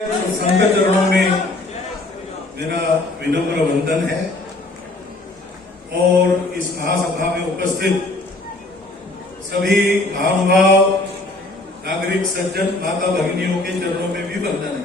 संत चरणों में मेरा विनम्र वंदन है और इस महासभा में उपस्थित सभी महानुभाव नागरिक सज्जन माता भगिनियों के चरणों में भी वंदन है।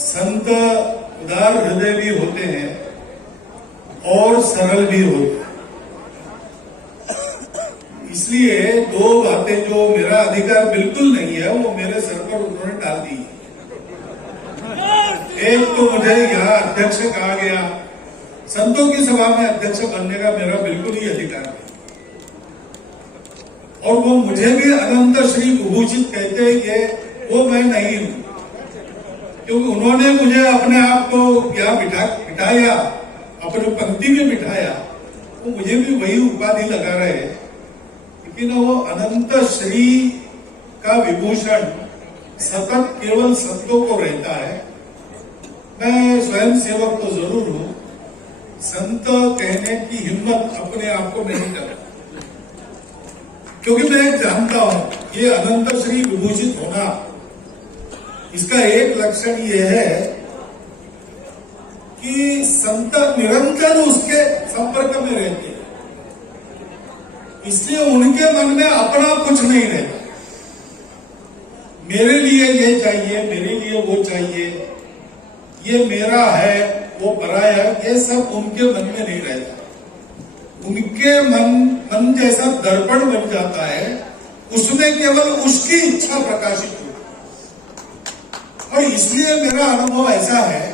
संत उदार हृदय भी होते हैं और सरल भी होते हैं। इसलिए दो बातें जो मेरा अधिकार बिल्कुल नहीं है वो मेरे सर पर उन्होंने डाल दी। एक तो मुझे यहाँ अध्यक्ष कहा गया, संतों की सभा में अध्यक्ष बनने का मेरा बिल्कुल ही अधिकार नहीं और वो मुझे भी अनंत श्री विभूषित कहते हैं कि वो मैं नहीं हूं, क्योंकि उन्होंने मुझे अपने आप को यहाँ बिठाया, अपनी पंक्ति में बिठाया, वो मुझे भी वही उपाधि लगा रहे हैं। लेकिन वो अनंत श्री का विभूषण सतत केवल संतों को रहता है। मैं स्वयं सेवक तो जरूर हूं, संत कहने की हिम्मत अपने आप को नहीं करता, क्योंकि मैं जानता हूं ये अनंत श्री विभूषित होना, इसका एक लक्षण ये है कि संत निरंतर उसके संपर्क में रहते हैं, इसलिए उनके मन में अपना कुछ नहीं रहता। मेरे लिए ये चाहिए, मेरे लिए वो चाहिए, ये मेरा है वो पराया, ये सब उनके मन में नहीं रहता। उनके मन जैसा दर्पण बन जाता है, उसमें केवल उसकी इच्छा प्रकाशित होती। और इसलिए मेरा अनुभव ऐसा है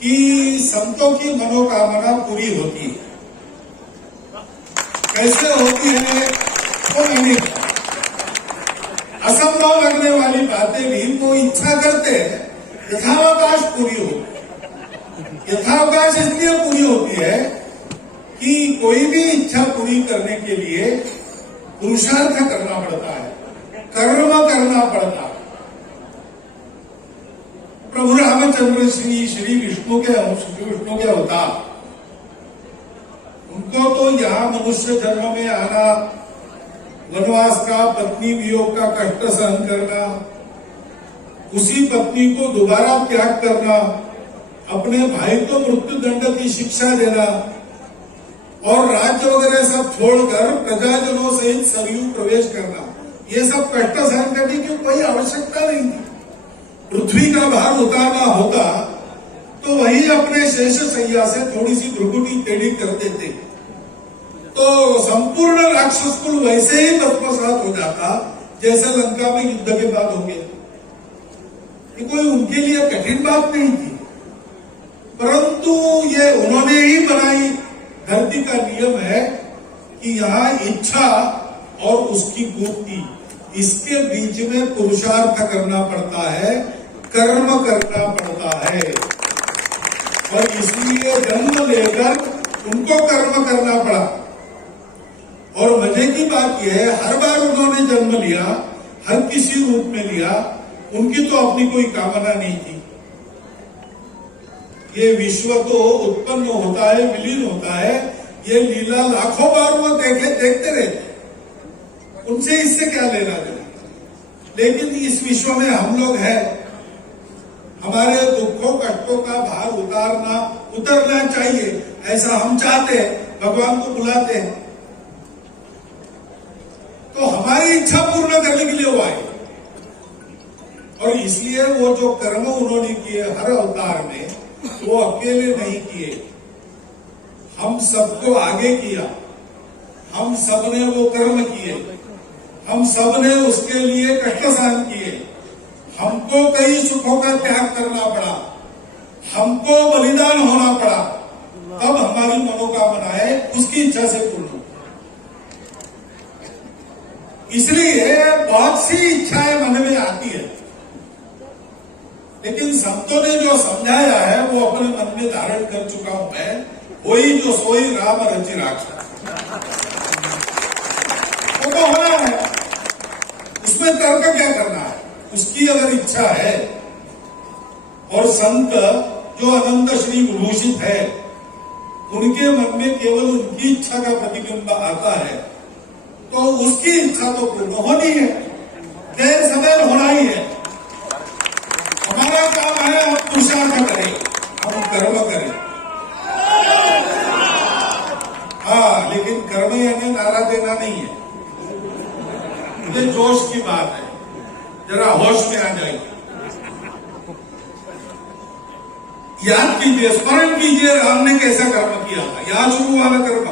कि संतों की मनोकामना पूरी होती है। कैसे होती है वो नहीं, असंभव लगने वाली बातें भी वो इच्छा करते हैं, यथावकाश पूरी होती। यथावकाश इसलिए पूरी होती है कि कोई भी इच्छा पूरी करने के लिए पुरुषार्थ करना पड़ता है, कर्म करना पड़ता है। प्रभु रामचंद्र श्री विष्णु के अवतार, उनको तो यहाँ मनुष्य जन्म में आना, वनवास का, पत्नी वियोग का कष्ट सहन करना, उसी पत्नी को दोबारा त्याग करना, अपने भाई को मृत्यु दंड की शिक्षा देना और राज्य वगैरह सब छोड़कर प्रजाजनों सहित सरयू प्रवेश करना, ये सब कष्ट सहन करने की कोई आवश्यकता नहीं थी। पृथ्वी का भार उतारना होता तो वही अपने शेष सैया से थोड़ी सी भ्रुकुटी टेढ़ी करते थे, तो संपूर्ण राक्षस कुल वैसे ही भस्मसात हो जाता जैसे लंका में युद्ध के बाद हो गया। ये कोई उनके लिए कठिन बात नहीं थी, परंतु ये उन्होंने ही बनाई धरती का नियम है कि यहाँ इच्छा और उसकी पूर्ति, इसके बीच में पुरुषार्थ करना पड़ता है, कर्म करना पड़ता है। और इसलिए जन्म लेकर उनको कर्म करना पड़ा। और मजे की बात यह है, हर बार उन्होंने जन्म लिया, हर किसी रूप में लिया, उनकी तो अपनी कोई कामना नहीं थी। ये विश्व तो उत्पन्न होता है, विलीन होता है, ये लीला लाखों बार वो देखते रहते, उनसे इससे क्या लेना देना। लेकिन इस विश्व में हम लोग हैं, हमारे दुखों कष्टों का भार उतरना चाहिए, ऐसा हम चाहते हैं, भगवान को बुलाते हैं, तो हमारी इच्छा पूर्ण करने के लिए वो आए। और इसलिए वो जो कर्म उन्होंने किए हर अवतार में, वो अकेले नहीं किए, हम सबको आगे किया, हम सबने वो कर्म किए, हम सबने उसके लिए कष्ट सहन किए, हमको कई सुखों का त्याग करना पड़ा, हमको बलिदान होना पड़ा, तब हमारी मनोकामनाएं उसकी इच्छा से पूर्ण हो। इसलिए बहुत सी इच्छाएं मन में आती है, लेकिन संतों ने जो समझाया है वो अपने मन में धारण कर चुका हूं मैं, वही जो सोई राम रचि राखा, वो तो होना है, उसमें तर्क क्या करना है, उसकी अगर इच्छा है। और संत जो अनंत श्री विभूषित है, उनके मन में केवल उनकी इच्छा का प्रतिबिंब आता है, तो उसकी इच्छा तो पूर्ण होनी है, देर समय होना ही है। जरा होश में आ जाइए, याद कीजिए, स्मरण कीजिए राम ने कैसा कर्म किया था। यहां शुरू वाला कर्म।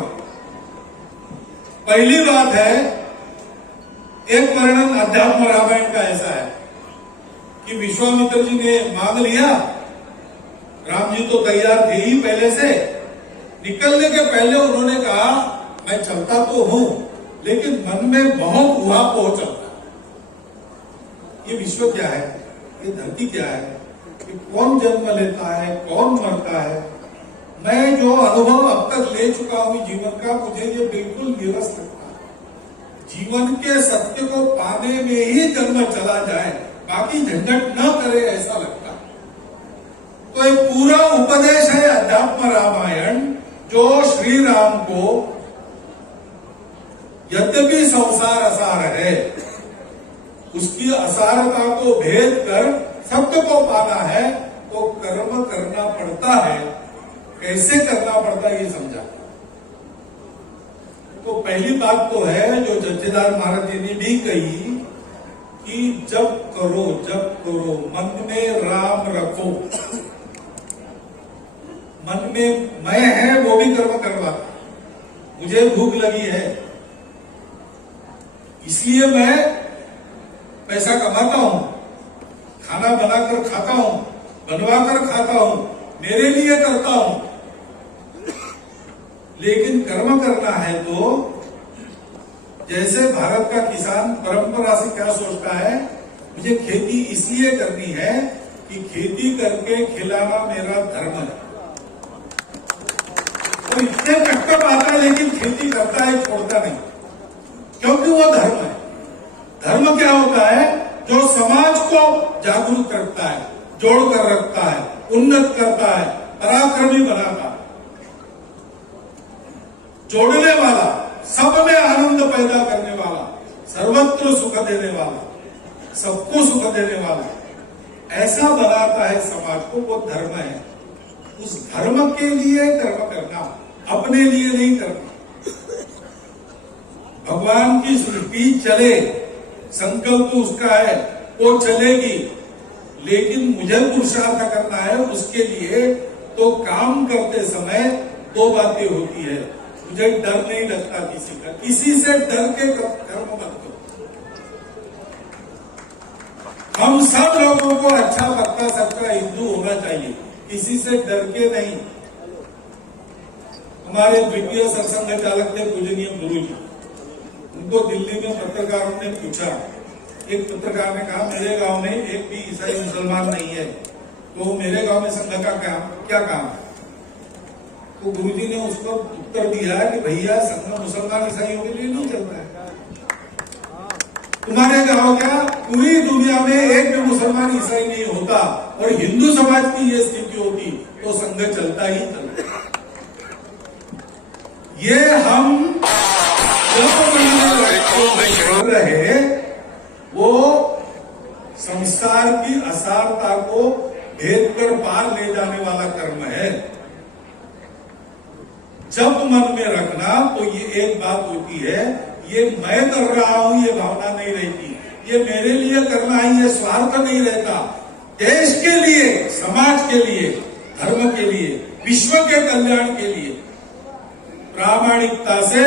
पहली बात है, एक वर्णन अध्यात्म रामायण का ऐसा है कि विश्वामित्र जी ने मांग लिया, राम जी तो तैयार थे ही पहले से। निकलने के पहले उन्होंने कहा मैं चलता तो हूं लेकिन मन में बहुत ऊहापोह चलता है। ये विश्व क्या है, ये धरती क्या है, ये कौन जन्म लेता है, कौन मरता है। मैं जो अनुभव अब तक ले चुका हूं जीवन का, मुझे ये बिल्कुल नीरस लगता है। जीवन के सत्य को पाने में ही जन्म चला जाए, बाकी झंझट न करे, ऐसा लगता है। तो एक पूरा उपदेश है अध्यात्म रामायण, जो श्री राम को यद्यपि संसार असार है, उसकी असारता को भेद कर सत्य को पाना है तो कर्म करना पड़ता है। कैसे करना पड़ता है ये समझा। तो पहली बात तो है जो जज्जेदार महाराज जी ने भी कही कि जब करो मन में राम रखो। मन में मैं है वो भी कर्म करवाता। मुझे भूख लगी है इसलिए मैं पैसा कमाता हूं, खाना बनाकर खाता हूं, बनवाकर खाता हूं, मेरे लिए करता हूं। लेकिन कर्म करना है तो जैसे भारत का किसान परंपरा से क्या सोचता है, मुझे खेती इसलिए करनी है कि खेती करके खिलाना मेरा धर्म है। तो इतने कष्ट पाता है लेकिन खेती करता है, छोड़ता नहीं, क्योंकि वो धर्म है। धर्म क्या होता है, जो समाज को जागरूक करता है, जोड़कर रखता है, उन्नत करता है, पराक्रमी बनाता है, जोड़ने वाला, सब में आनंद पैदा करने वाला, सर्वत्र सुख देने वाला, सबको सुख देने वाला, ऐसा बनाता है समाज को, वो धर्म है। उस धर्म के लिए कर्म करना, अपने लिए नहीं करना। भगवान की सृष्टि चले, संकल्प उसका है, वो चलेगी, लेकिन मुझे पुरुषार्थ करना है उसके लिए। तो काम करते समय दो बातें होती है, मुझे डर नहीं लगता किसी का, किसी से डर के कर्म मत करो। हम सब लोगों को अच्छा पक्का सबका हिंदू होना चाहिए, किसी से डर के नहीं। हमारे द्वितीय सत्संग चालक थे पूजनीय गुरु जी, उनको दिल्ली में पत्रकारों ने पूछा, एक पत्रकार ने कहा मेरे गांव में एक भी ईसाई मुसलमान नहीं है, तो मेरे गांव में संघ का क्या काम है। तो गुरुजी ने उसको उत्तर दिया कि भैया संघ मुसलमान ईसाइयों के लिए नहीं चलता है। तुम्हारे गांव क्या, पूरी दुनिया में एक भी मुसलमान ईसाई नहीं होता और हिंदू समाज की ये स्थिति होती तो संघ चलता ही चलता। ये हम कर रहे, वो संस्कार की असारता को भेद कर पार ले जाने वाला कर्म है। जब मन में रखना तो ये एक बात होती है, ये मैं कर रहा हूं ये भावना नहीं रहती, ये मेरे लिए करना है ये स्वार्थ नहीं रहता, देश के लिए, समाज के लिए, धर्म के लिए, विश्व के कल्याण के लिए प्रामाणिकता से,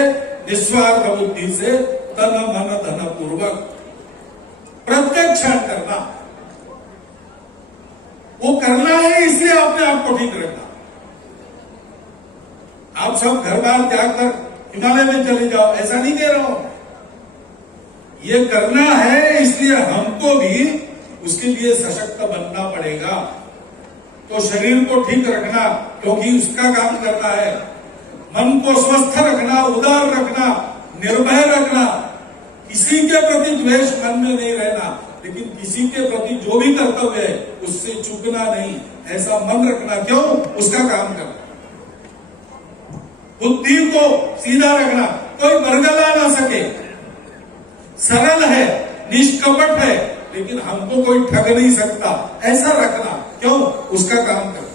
निस्वार्थ बुद्धि से, तन मन धन पूर्वक प्रत्येक क्षण करना। वो करना है इसलिए अपने आप को ठीक रखना। आप सब घर बार त्याग कर हिमालय में चले जाओ, ऐसा नहीं कह रहा हूं। ये करना है इसलिए हमको भी उसके लिए सशक्त बनना पड़ेगा। तो शरीर को ठीक रखना क्योंकि उसका काम करना है, मन को स्वस्थ रखना, उदार रखना, निर्भय रखना, किसी के प्रति द्वेष मन में नहीं रहना, लेकिन किसी के प्रति जो भी कर्तव्य है उससे चूकना नहीं, ऐसा मन रखना। क्यों? उसका काम करना। बुद्धि को सीधा रखना, कोई बरगला ना सके, सरल है, निष्कपट है, लेकिन हमको कोई ठग नहीं सकता, ऐसा रखना। क्यों? उसका काम करना।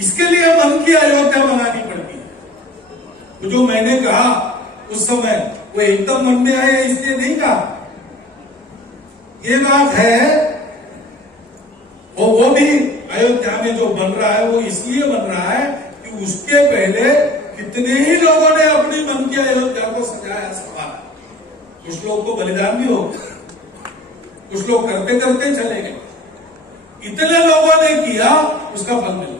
इसके लिए मन की अयोध्या बनानी पड़ती है। तो जो मैंने कहा उस समय वो एकदम मन में आया इसलिए नहीं कहा, ये बात है। और वो भी अयोध्या में जो बन रहा है वो इसलिए बन रहा है कि उसके पहले कितने ही लोगों ने अपनी मन की अयोध्या को सजाया, संभाला। कुछ लोग को बलिदान भी हो गया, कुछ लोग करते करते चले गए। इतने लोगों ने किया, उसका फल मिला।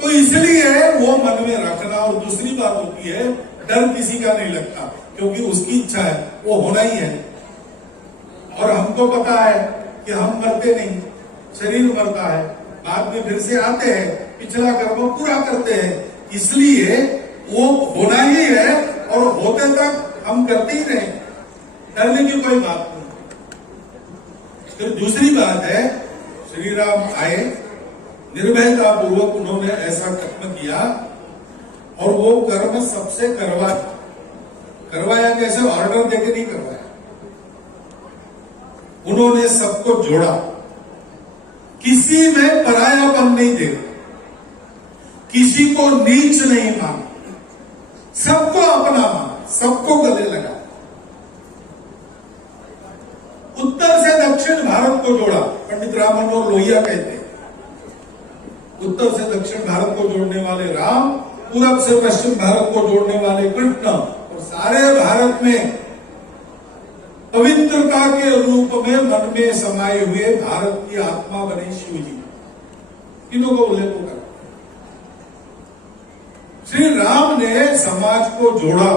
तो इसलिए वो मन में रखना। और दूसरी बात होती है, डर किसी का नहीं लगता, क्योंकि उसकी इच्छा है, वो होना ही है। और हमको पता है कि हम मरते नहीं, शरीर मरता है, बाद में फिर से आते हैं, पिछला कर्म पूरा करते हैं। इसलिए वो होना ही है, और होते तक हम करते ही रहे, डरने की कोई बात नहीं। फिर दूसरी बात है, श्री राम आए, निर्भयता पूर्वक उन्होंने ऐसा कर्म किया, और वो कर्म सबसे करवाया कैसे? ऑर्डर देके नहीं करवाया, उन्होंने सबको जोड़ा, किसी में परायापन नहीं देखा, किसी को नीच नहीं माना, सबको अपना माना, सबको गले लगा। उत्तर से दक्षिण भारत को जोड़ा, पंडित राममनोहर लोहिया कहते हैं। उत्तर से दक्षिण भारत को जोड़ने वाले राम, पूरब से पश्चिम भारत को जोड़ने वाले कृष्ण, और सारे भारत में पवित्रता के रूप में मन में समाये हुए भारत की आत्मा बने शिव जी। तीनों को उल्लेख कर श्री राम ने समाज को जोड़ा,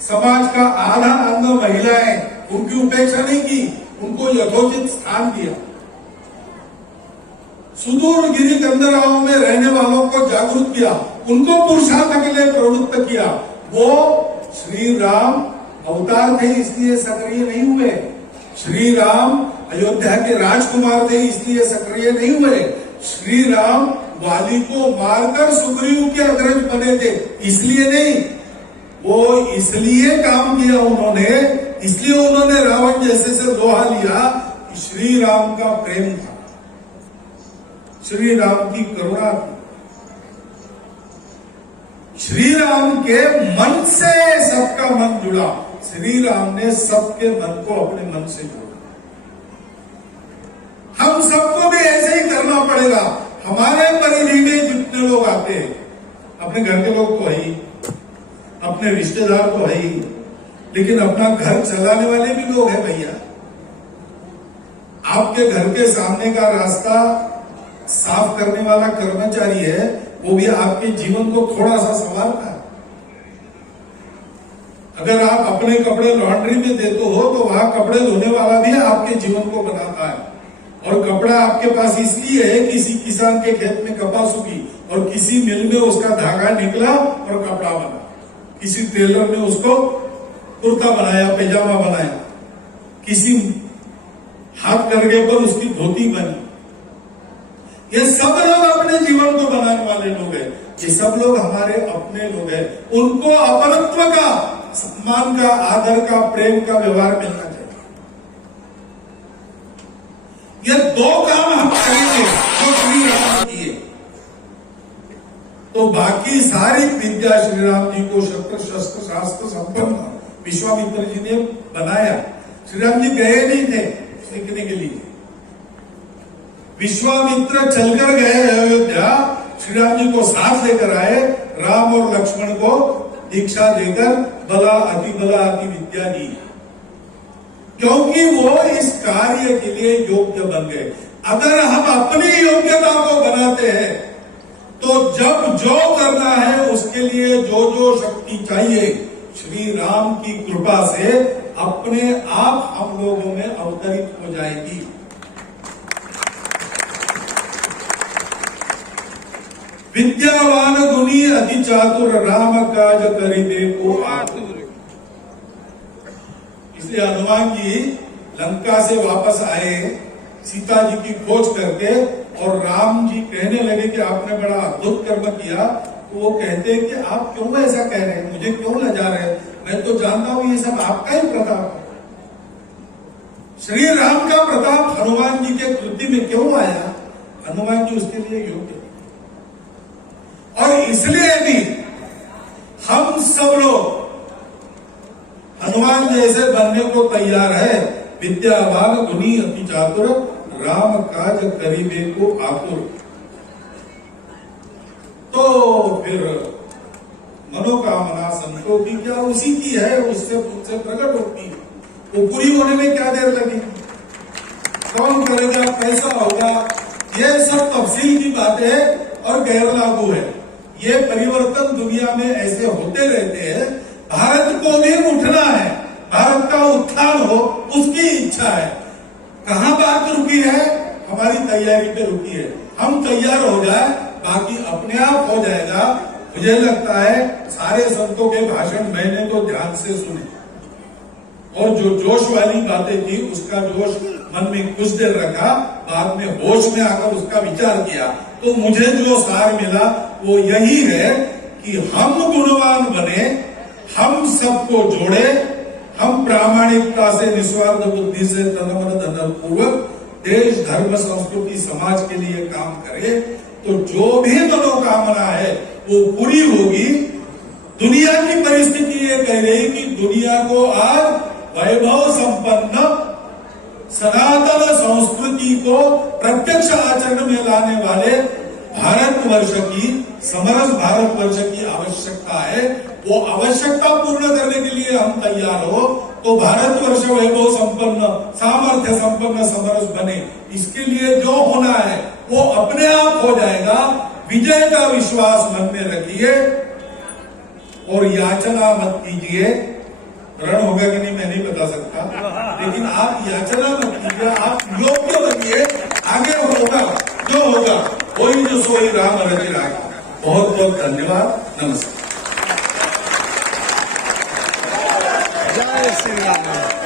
समाज का आधा अंग महिलाएं, उनकी उपेक्षा नहीं की, उनको यथोचित स्थान दिया। सुदूर गिरी गंधराओं में रहने वालों को जागरूक किया, उनको पुरुषार्थ के लिए प्रवृत्त किया। वो श्री राम अवतार थे इसलिए सक्रिय नहीं हुए, श्री राम अयोध्या के राजकुमार थे इसलिए सक्रिय नहीं हुए, श्री राम वाली को मारकर सुग्रीव के अग्रज बने थे इसलिए नहीं। वो इसलिए काम किया उन्होंने, इसलिए उन्होंने रावण जैसे से लोहा लिया कि श्री राम का प्रेम था, श्री राम की करुणा थी, श्री राम के मन से सबका मन जुड़ा, श्री राम ने सबके मन को अपने मन से जोड़ा। हम सबको भी ऐसे ही करना पड़ेगा। हमारे परिधि में जितने लोग आते हैं, अपने घर के लोग तो है ही, अपने रिश्तेदार तो है ही, लेकिन अपना घर चलाने वाले भी लोग हैं भैया। आपके घर के सामने का रास्ता साफ करने वाला कर्मचारी है, वो भी आपके जीवन को थोड़ा सा संवारता है। अगर आप अपने कपड़े लॉन्ड्री में देते हो तो वहां कपड़े धोने वाला भी आपके जीवन को बनाता है। और कपड़ा आपके पास इसलिए है, किसी किसान के खेत में कपास उगी और किसी मिल में उसका धागा निकला और कपड़ा बना, किसी टेलर ने उसको कुर्ता बनाया, पैजामा बनाया, किसी हाथ करके पर उसकी धोती बनी। ये सब लोग अपने जीवन को बनाने वाले लोग हैं, ये सब लोग हमारे अपने लोग हैं। उनको अपनत्व का, सम्मान का, आदर का, प्रेम का व्यवहार मिलना चाहिए। ये दो काम हम करेंगे जो श्री राम किए, तो बाकी सारी विद्या श्री राम जी को शस्त्र शस्त्र शास्त्र संपन्न विश्वामित्र जी ने बनाया। श्री राम जी गए नहीं थे सीखने के लिए, विश्वामित्र चलकर गए अयोध्या, श्री राम जी को साथ लेकर आए, राम और लक्ष्मण को दीक्षा देकर बला अति विद्या दी, क्योंकि वो इस कार्य के लिए योग्य बन गए। अगर हम अपनी योग्यता को बनाते हैं तो जब जो करना है उसके लिए जो जो शक्ति चाहिए श्री राम की कृपा से अपने आप हम लोगों में अवतरित हो जाएगी। विद्यावान गुणी अति चातुर राम काज करिबे को आतुर। इसलिए हनुमान जी लंका से वापस आए सीता जी की खोज करके, और राम जी कहने लगे कि आपने बड़ा अद्भुत कर्म किया। तो वो कहते हैं कि आप क्यों ऐसा कह रहे हैं, मुझे क्यों लजा रहे हैं, मैं तो जानता हूं ये सब आपका ही प्रताप है। श्री राम का प्रताप हनुमान जी के कृति में क्यों आया? हनुमान जी उसके लिए योग्य। और इसलिए भी हम सब लोग हनुमान जैसे बनने को तैयार है। विद्यावान गुणी अति चातुर, राम काज करीबे को आतुर। तो फिर मनोकामना संतों की क्या उसी की है, उससे प्रकट होती है। वो पूरी होने में क्या देर लगेगी, कौन करेगा, कैसा होगा, ये सब तफसील की बातें और गैर लागू है। ये परिवर्तन दुनिया में ऐसे होते रहते हैं। भारत को भी उठना है, भारत का उत्थान हो, उसकी इच्छा है। कहां बात रुकी है, हमारी तैयारी पे रुकी है। हम तैयार हो जाए, बाकी अपने आप हो जाएगा। मुझे लगता है सारे संतों के भाषण मैंने तो ध्यान से सुने, और जो जोश वाली बातें थी उसका जोश मन में कुछ देर रखा, बाद में होश में आकर उसका विचार किया। तो मुझे जो सार मिला वो यही है कि हम गुणवान बने, हम सबको जोड़े, हम प्रामाणिकता से, निस्वार्थ बुद्धि से, तन मन धन पूर्वक देश, धर्म, संस्कृति, समाज के लिए काम करें। तो जो भी मनोकामना है वो पूरी होगी। दुनिया की परिस्थिति ये कह रही कि दुनिया को आज वैभव संपन्न सनातन संस्कृति को प्रत्यक्ष आचरण में लाने वाले भारतवर्ष की, समरस भारतवर्ष की आवश्यकता है। वो आवश्यकता पूर्ण करने के लिए हम तैयार हो तो भारतवर्ष वैभव संपन्न, सामर्थ्य संपन्न, समरस बने। इसके लिए जो होना है वो अपने आप हो जाएगा। विजय का विश्वास मन में रखिए और याचना मत कीजिए। रण होगा कि नहीं मैं नहीं बता सकता, लेकिन आप याचना मत कीजिए, आप योग्य बनिए, आगे होगा जो होगा, वही जो सोई राम रचि राखा। बहुत बहुत धन्यवाद, नमस्कार। जय श्री राम।